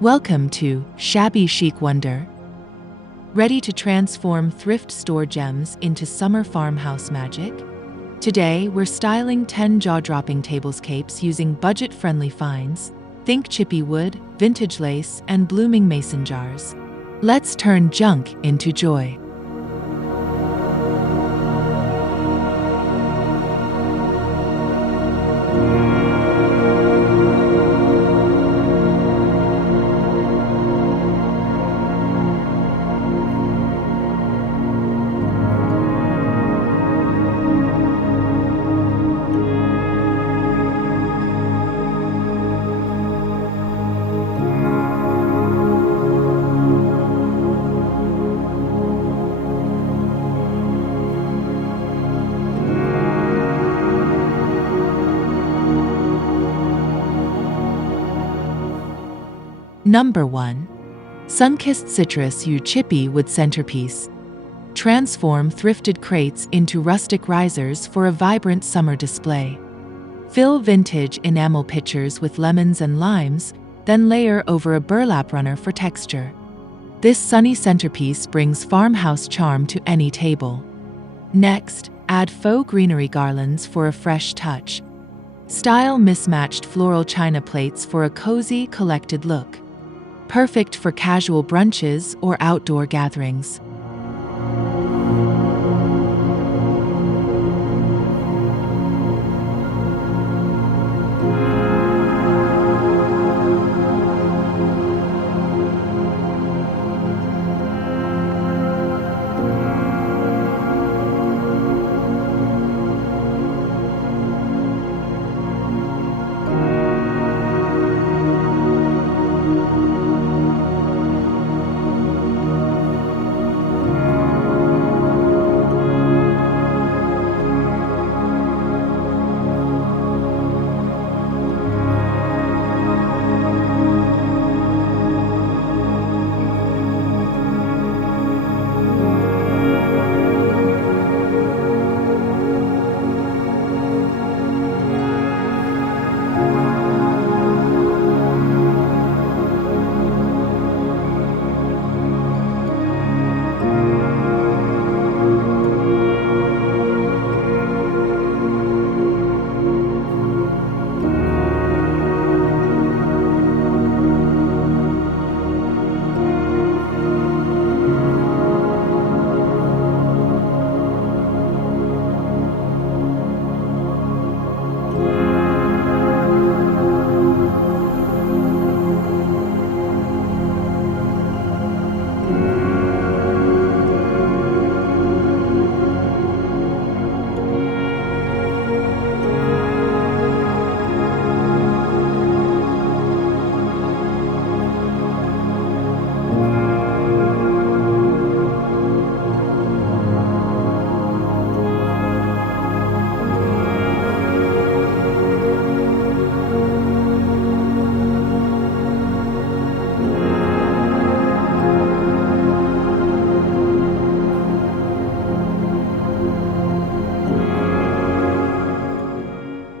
Welcome to Shabby Chic Wonder. Ready to transform thrift store gems into summer farmhouse magic? Today, we're styling 10 jaw-dropping tablescapes using budget-friendly finds. Think chippy wood, vintage lace, and blooming mason jars. Let's turn junk into joy. Number 1. Sun-Kissed Citrus U Chippy Wood Centerpiece. Transform thrifted crates into rustic risers for a vibrant summer display. Fill vintage enamel pitchers with lemons and limes, then layer over a burlap runner for texture. This sunny centerpiece brings farmhouse charm to any table. Next, add faux greenery garlands for a fresh touch. Style mismatched floral china plates for a cozy, collected look. Perfect for casual brunches or outdoor gatherings.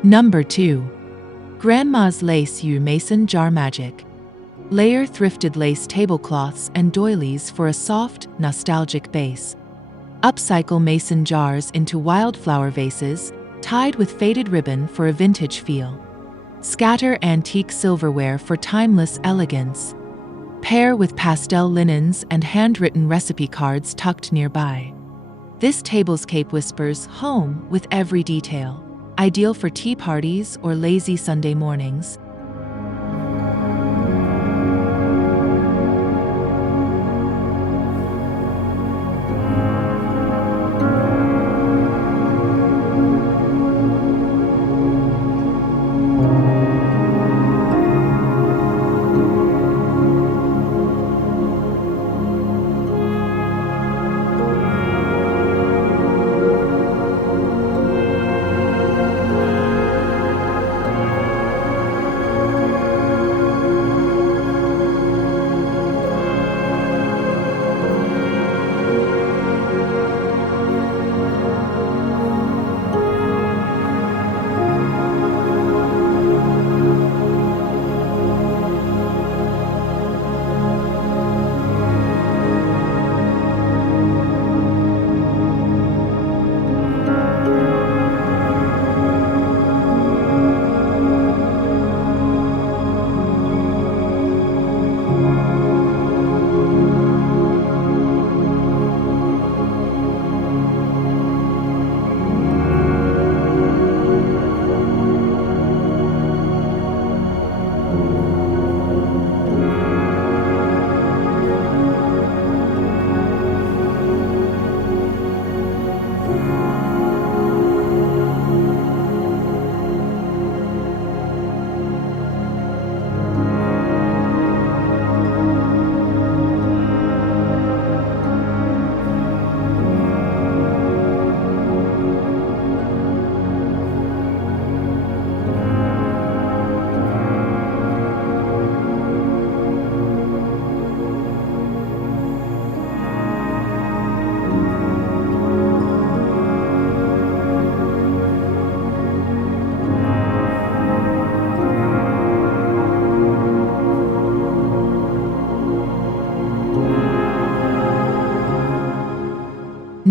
Number 2. Grandma's Lace U Mason Jar Magic. Layer thrifted lace tablecloths and doilies for a soft, nostalgic base. Upcycle mason jars into wildflower vases, tied with faded ribbon for a vintage feel. Scatter antique silverware for timeless elegance. Pair with pastel linens and handwritten recipe cards tucked nearby. This tablescape whispers home with every detail. Ideal for tea parties or lazy Sunday mornings.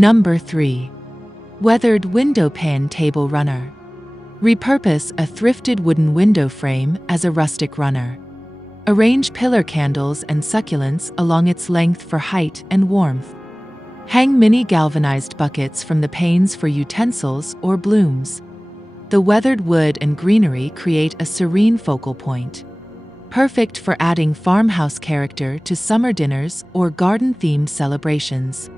Number 3. Weathered Windowpane Table Runner. Repurpose a thrifted wooden window frame as a rustic runner. Arrange pillar candles and succulents along its length for height and warmth. Hang mini galvanized buckets from the panes for utensils or blooms. The weathered wood and greenery create a serene focal point. Perfect for adding farmhouse character to summer dinners or garden-themed celebrations.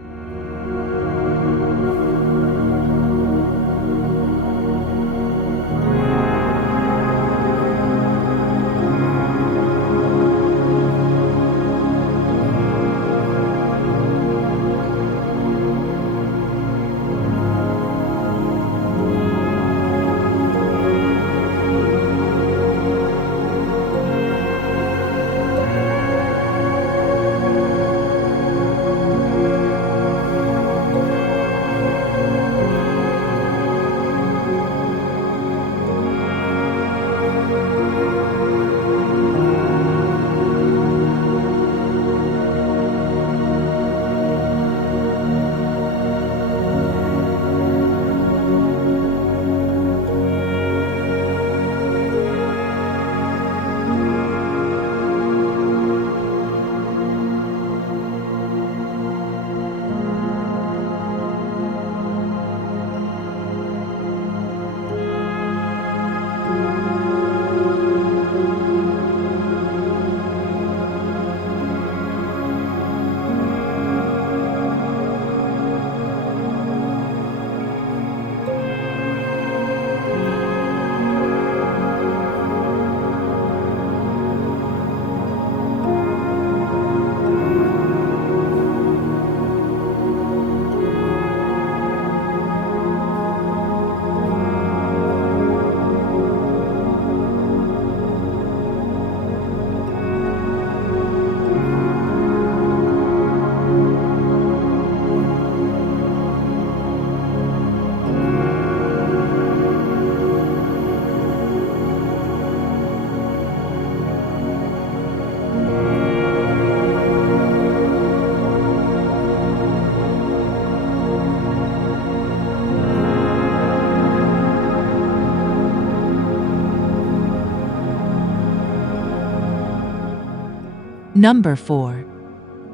Number 4.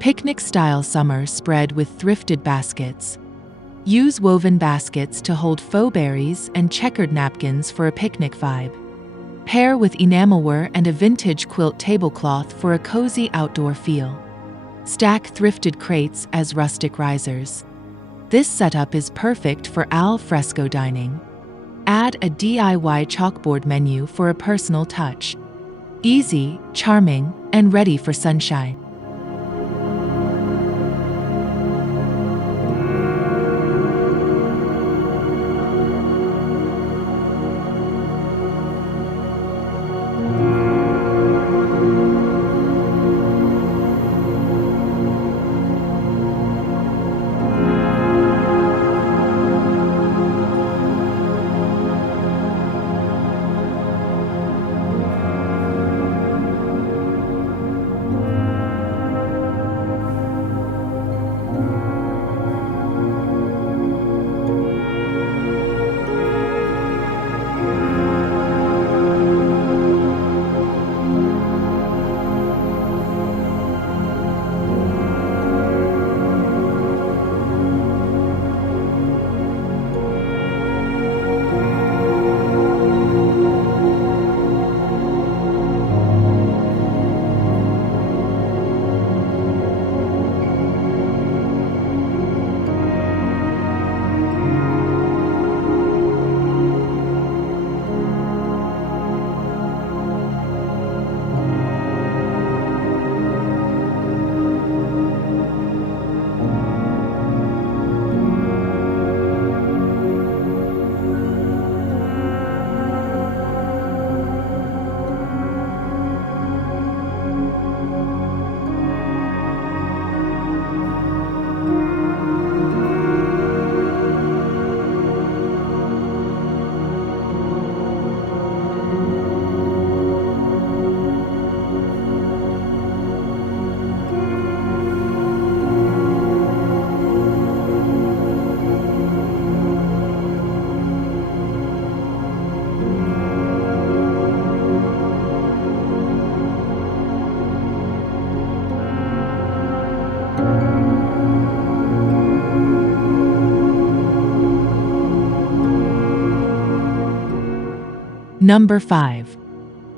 Picnic-style summer spread with thrifted baskets. Use woven baskets to hold faux berries and checkered napkins for a picnic vibe. Pair with enamelware and a vintage quilt tablecloth for a cozy outdoor feel. Stack thrifted crates as rustic risers. This setup is perfect for al fresco dining. Add a DIY chalkboard menu for a personal touch. Easy, charming, and ready for sunshine. Number 5.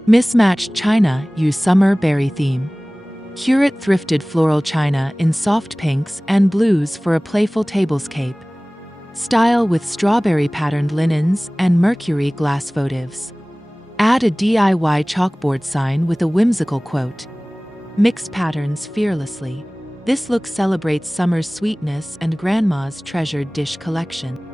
Mismatched China Use Summer Berry Theme. Curate thrifted floral china in soft pinks and blues for a playful tablescape. Style with strawberry patterned linens and mercury glass votives. Add a DIY chalkboard sign with a whimsical quote. Mix patterns fearlessly. This look celebrates summer's sweetness and grandma's treasured dish collection.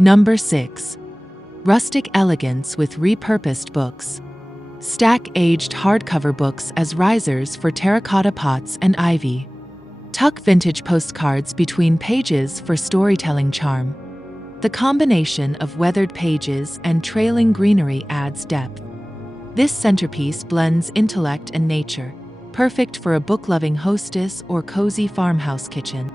Number 6. Rustic Elegance with repurposed books. Stack aged hardcover books as risers for terracotta pots and ivy. Tuck vintage postcards between pages for storytelling charm. The combination of weathered pages and trailing greenery adds depth. This centerpiece blends intellect and nature, perfect for a book-loving hostess or cozy farmhouse kitchen.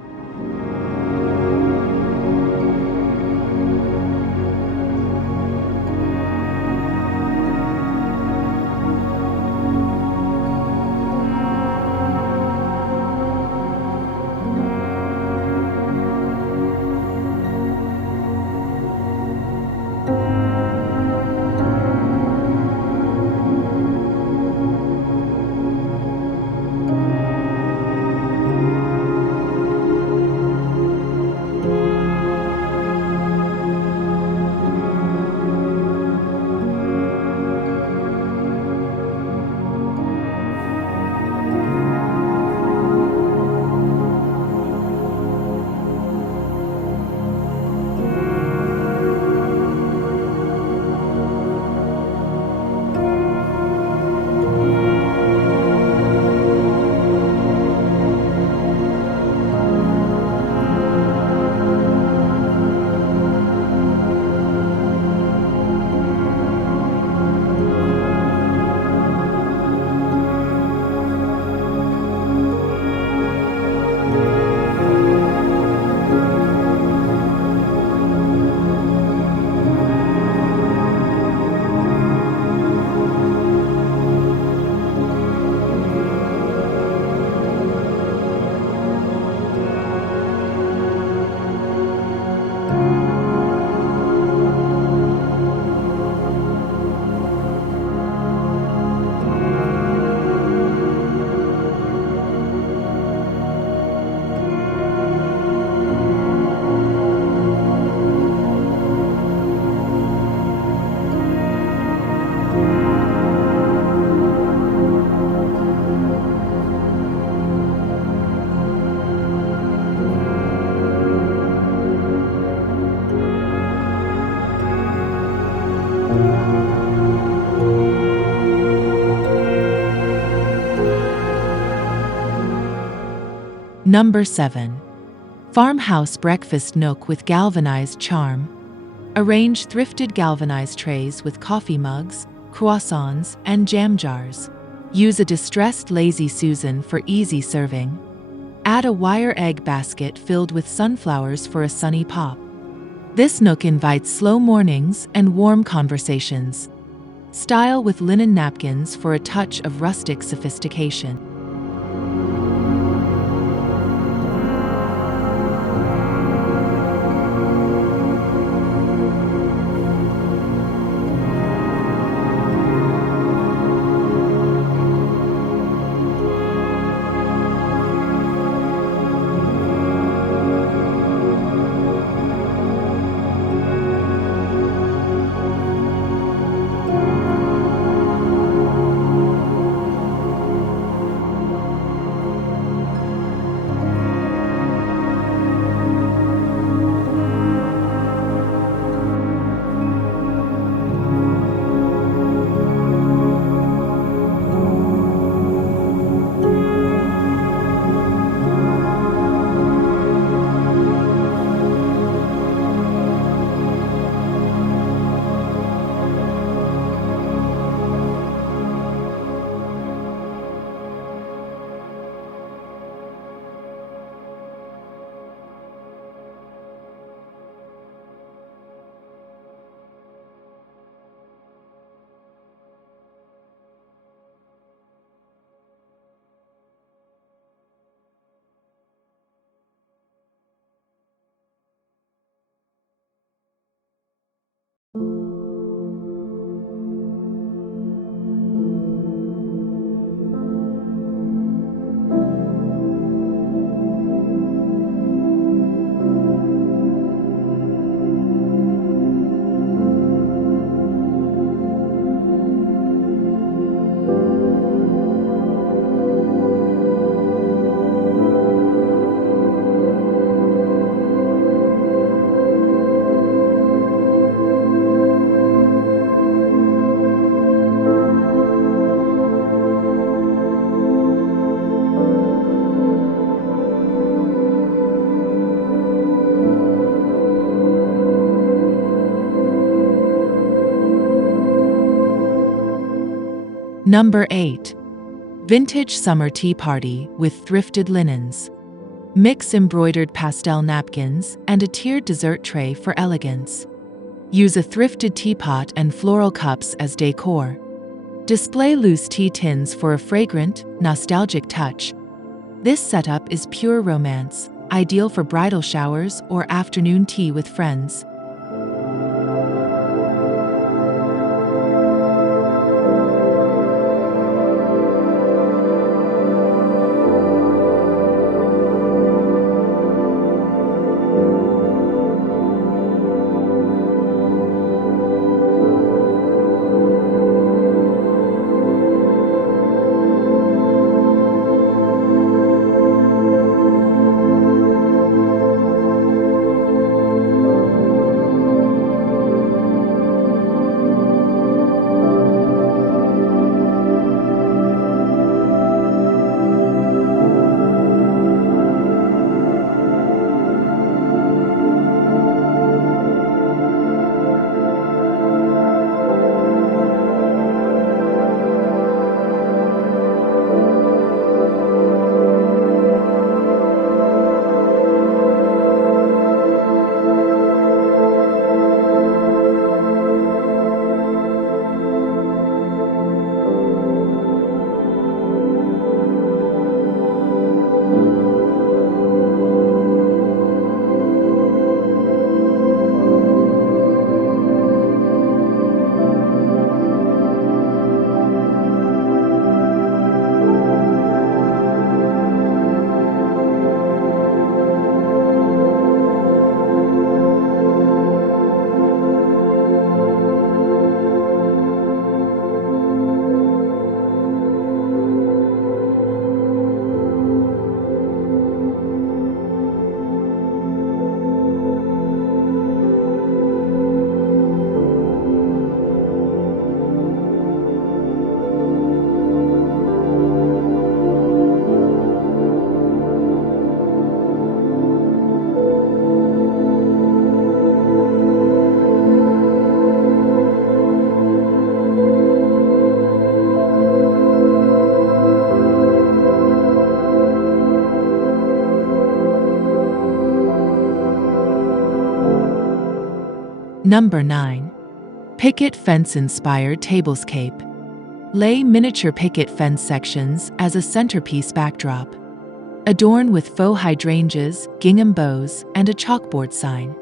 Number 7. Farmhouse Breakfast Nook with Galvanized Charm. Arrange thrifted galvanized trays with coffee mugs, croissants, and jam jars. Use a distressed Lazy Susan for easy serving. Add a wire egg basket filled with sunflowers for a sunny pop. This nook invites slow mornings and warm conversations. Style with linen napkins for a touch of rustic sophistication. Number 8. Vintage Summer Tea Party with Thrifted Linens. Mix embroidered pastel napkins and a tiered dessert tray for elegance. Use a thrifted teapot and floral cups as decor. Display loose tea tins for a fragrant, nostalgic touch. This setup is pure romance, ideal for bridal showers or afternoon tea with friends. Number 9. Picket fence-inspired tablescape. Lay miniature picket fence sections as a centerpiece backdrop. Adorn with faux hydrangeas, gingham bows, and a chalkboard sign.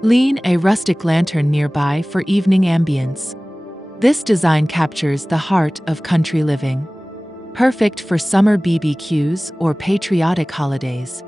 Lean a rustic lantern nearby for evening ambience. This design captures the heart of country living. Perfect for summer BBQs or patriotic holidays.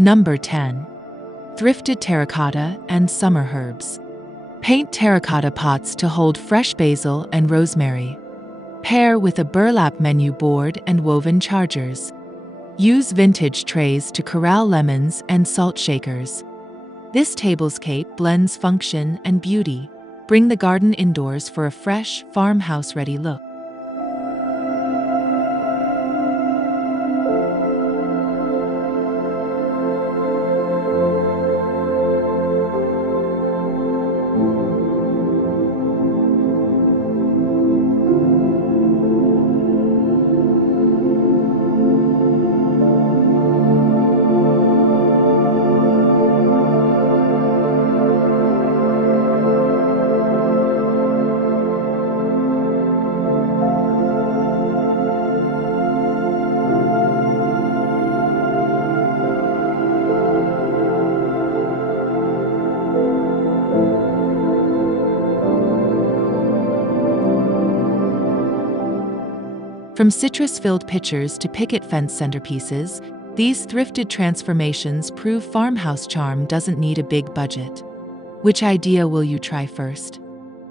Number 10. Thrifted terracotta and summer herbs. Paint terracotta pots to hold fresh basil and rosemary. Pair with a burlap menu board and woven chargers. Use vintage trays to corral lemons and salt shakers. This tablescape blends function and beauty. Bring the garden indoors for a fresh, farmhouse-ready look. From citrus-filled pitchers to picket fence centerpieces, these thrifted transformations prove farmhouse charm doesn't need a big budget. Which idea will you try first?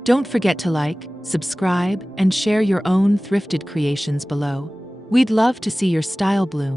Don't forget to like, subscribe, and share your own thrifted creations below. We'd love to see your style bloom.